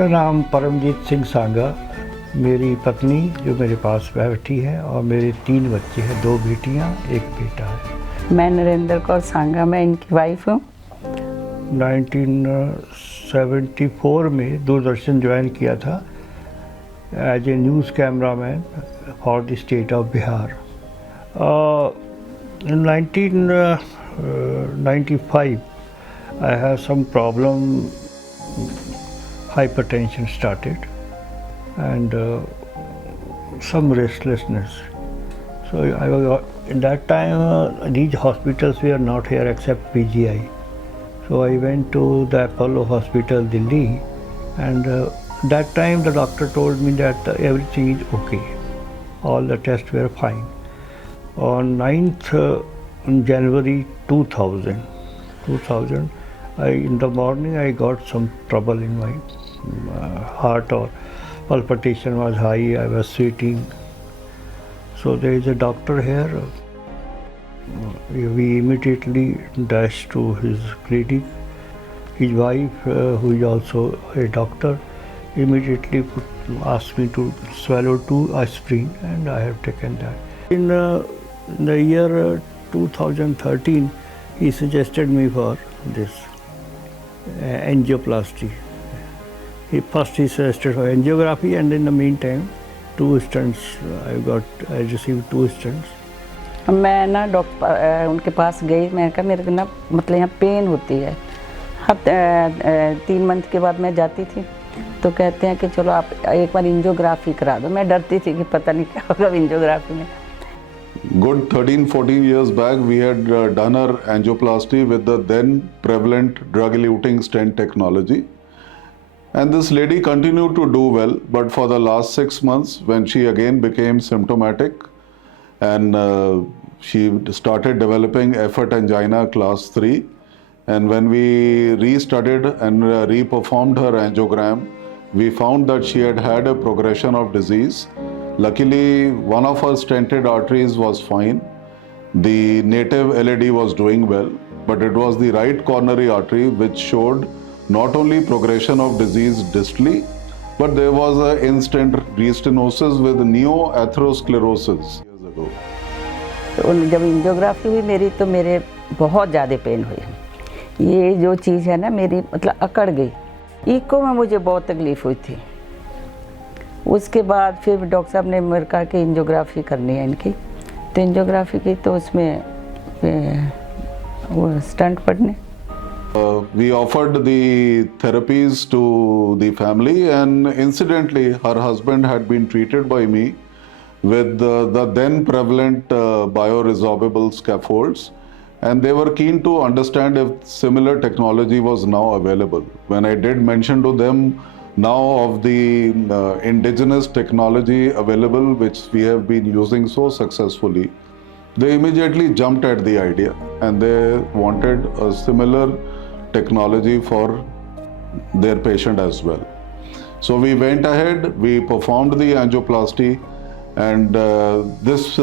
मेरा नाम परमजीत सिंह सांगा, मेरी पत्नी जो मेरे पास बैठी है और मेरे 3 बच्चे हैं, 2 बेटियां, 1 बेटा है। मैं नरेंद्र कौर सांगा, मैं इनकी वाइफ हूँ। 1974 में दूरदर्शन ज्वाइन किया था as a news cameraman for the state of Bihar. In 1995 I have some problem, hypertension started and some restlessness. So I was in that time these hospitals were not here except PGI. So I went to the Apollo Hospital, Delhi, and that time the doctor told me that everything is okay. All the tests were fine. On 9th January 2000, in the morning I got some trouble in my heart, or palpitation was high, I was sweating. So there is a doctor here. We immediately dashed to his clinic. His wife, who is also a doctor, immediately asked me to swallow 2 aspirin, and I have taken that. In the year 2013, he suggested me for this angioplasty. First he suggested for angiography, and in the meantime 2 stents. I received 2 stents. मैं ना doctor उनके पास गई, मैं कहा मेरे को ना मतलब यहाँ पेन होती है। 3 मंथ के बाद मैं जाती थी तो कहते हैं कि चलो आप एक बार एंजियोग्राफी करा दो। मैं डरती थी कि पता नहीं क्या होगा एंजियोग्राफी में। Good 13-14 years back, we had done our angioplasty with the then prevalent drug-eluting stent technology. And this lady continued to do well, but for the last 6 months, when she again became symptomatic and she started developing effort angina class 3, and when we restudied and reperformed her angiogram, we found that she had had a progression of disease. Luckily, one of her stented arteries was fine. The native LED was doing well, but it was the right coronary artery which showed not only progression of disease distally, but there was an instant restenosis with neoatherosclerosis years ago. तो जब angiography हुई मेरी तो मेरे बहुत ज़्यादा pen हुई। ये जो चीज़ है ना मेरी मतलब अकड़ गई। इको में मुझे बहुत तकलीफ़ हुई थी। उसके बाद फिर डॉक्टर साहब ने मेरे कहा कि एंजियोग्राफी करनी है इनकी, तो एंजियोग्राफी की तो उसमें वो स्टंट पड़ने। We offered the therapies to the family, and incidentally her husband had been treated by me with the then prevalent bioresorbable scaffolds, and they were keen to understand if similar technology was now available. When I did mention to them now of the indigenous technology available which we have been using so successfully, they immediately jumped at the idea and they wanted a similar technology for their patient as well. So we went ahead, we performed the angioplasty, and this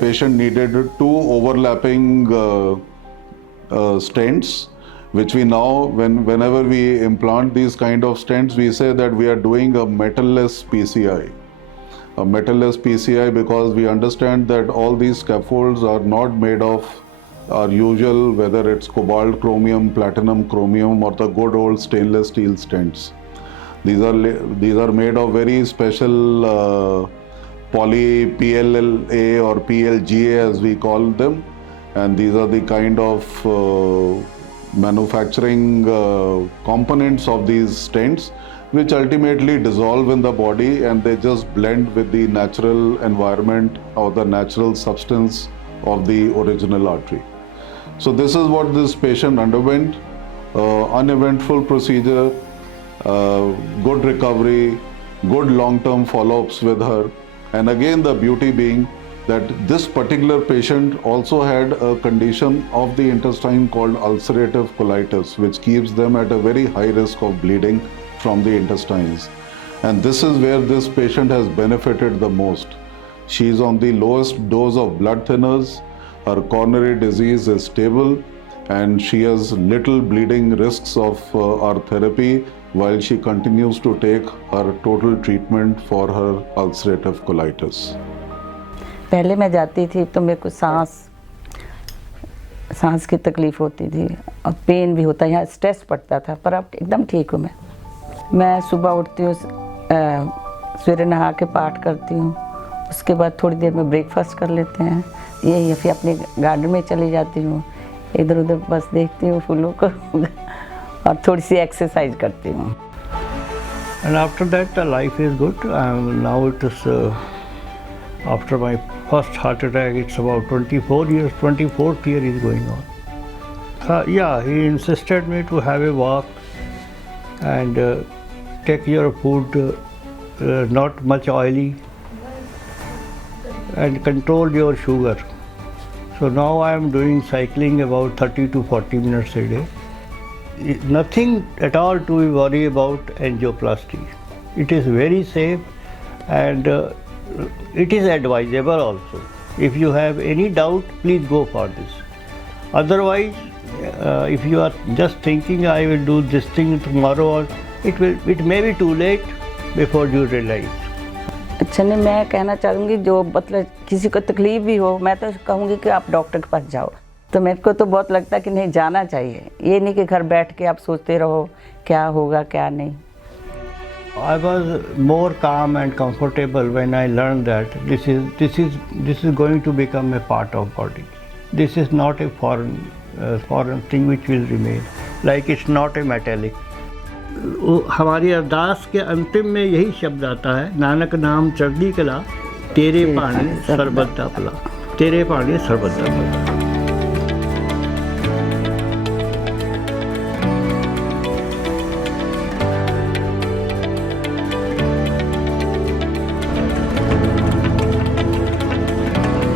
patient needed 2 overlapping stents, which we now, whenever we implant these kind of stents, we say that we are doing a metal-less PCI. A metal-less PCI because we understand that all these scaffolds are not made of our usual, whether it's cobalt, chromium, platinum, chromium, or the good old stainless steel stents. These are made of very special poly PLA or PLGA as we call them, and these are the kind of manufacturing components of these stents which ultimately dissolve in the body and they just blend with the natural environment or the natural substance of the original artery. So this is what this patient underwent. Uneventful procedure, good recovery, good long-term follow-ups with her, and again the beauty being that this particular patient also had a condition of the intestine called ulcerative colitis, which keeps them at a very high risk of bleeding from the intestines. And this is where this patient has benefited the most. She is on the lowest dose of blood thinners, her coronary disease is stable, and she has little bleeding risks of our therapy while she continues to take her total treatment for her ulcerative colitis. पहले मैं जाती थी तो मेरे को सांस की तकलीफ़ होती थी और पेन भी होता, यहाँ स्ट्रेस पड़ता था, पर अब एकदम ठीक हूँ मैं सुबह उठती हूँ, सवेरे नहा के पाठ करती हूँ, उसके बाद थोड़ी देर में ब्रेकफास्ट कर लेते हैं, यही फिर अपने गार्डन में चली जाती हूँ, इधर उधर बस देखती हूँ फूलों को और थोड़ी सी एक्सरसाइज करती हूँ. And after that the life is good. Now it is after my first heart attack, it's about 24 years, 24th year is going on. Yeah, he insisted me to have a walk and take your food not much oily and control your sugar. So now I am doing cycling about 30 to 40 minutes a day. Nothing at all to be worry about angioplasty. It is very safe and it is advisable also. If you have any doubt, please go for this. Otherwise, if you are just thinking I will do this thing tomorrow, it may be too late before you realize. अच्छा नहीं, मैं कहना चाहूँगी जो मतलब किसी को तकलीफ भी हो, मैं तो कहूँगी कि आप डॉक्टर के पास जाओ. तो मेरे को तो बहुत लगता है कि नहीं, जाना चाहिए. ये नहीं कि घर बैठ के आप सोचते रहो क्या होगा क्या नहीं. I was more calm and comfortable when I learned that this is going to become a part of body. This is not a foreign thing which will remain. Like it's not a metallic. हमारी अरदास के अंतिम में यही शब्द आता है, नानक नाम चढ़दी कला, तेरे पानी सरबत दा भला, तेरे पानी सरबत दा भला.